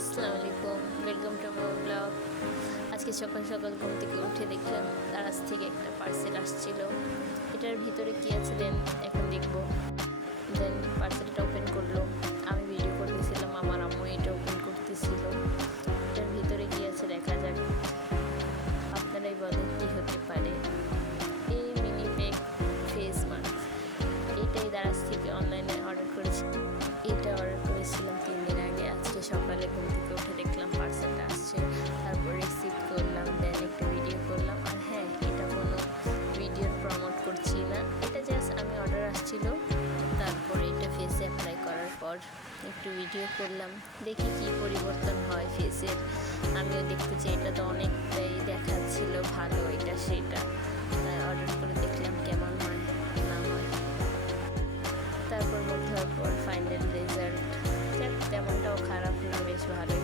আসসালামু আলাইকুম, welcome to my blog. আজকে সকাল সকাল ঘুম থেকে উঠে দেখলাম দারাজ থেকে একটা পার্সেল আসছিল। এটার ভিতরে কী আছে দেন এখন দেখব। দেন পার্সেলটা ওপেন করলো, আমি ভিডিও করতেছিলাম, আমার আম্মু এটা ওপেন করতেছিল। এটার ভিতরে কী আছে দেখা যাক, আপনারাই বলেন কী হতে পারে। এই মিনি ব্যাগ ফেস মাস্ক, এটাই দারাজ থেকে অনলাইনে অর্ডার করেছি। এটা অর্ডার করেছিলাম 3 দিন আগে। আজকে সকালে ঘুম থেকে উঠে দেখলাম পার্সেলটা আসছে, তারপর রিসিভ করলাম, দেন একটা ভিডিও করলাম। আর হ্যাঁ, এটা কোনো ভিডিওর প্রমোট করছি না, এটা জাস্ট আমি অর্ডার আসছিল, তারপরে এটা ফেসে অ্যাপ্লাই করার পর একটু ভিডিও করলাম, দেখি কি পরিবর্তন হয় ফেসের। আমিও দেখতে চাই, এটা তো অনেকটাই দেখাচ্ছিল ভালো এটা সেটা, তাই অর্ডার করে দেখলাম কেমন হয় না হয়। তারপর মধ্যে পর ফাইনাল রেজাল্ট তেমনটাও খারাপ না, বেশ ভালোই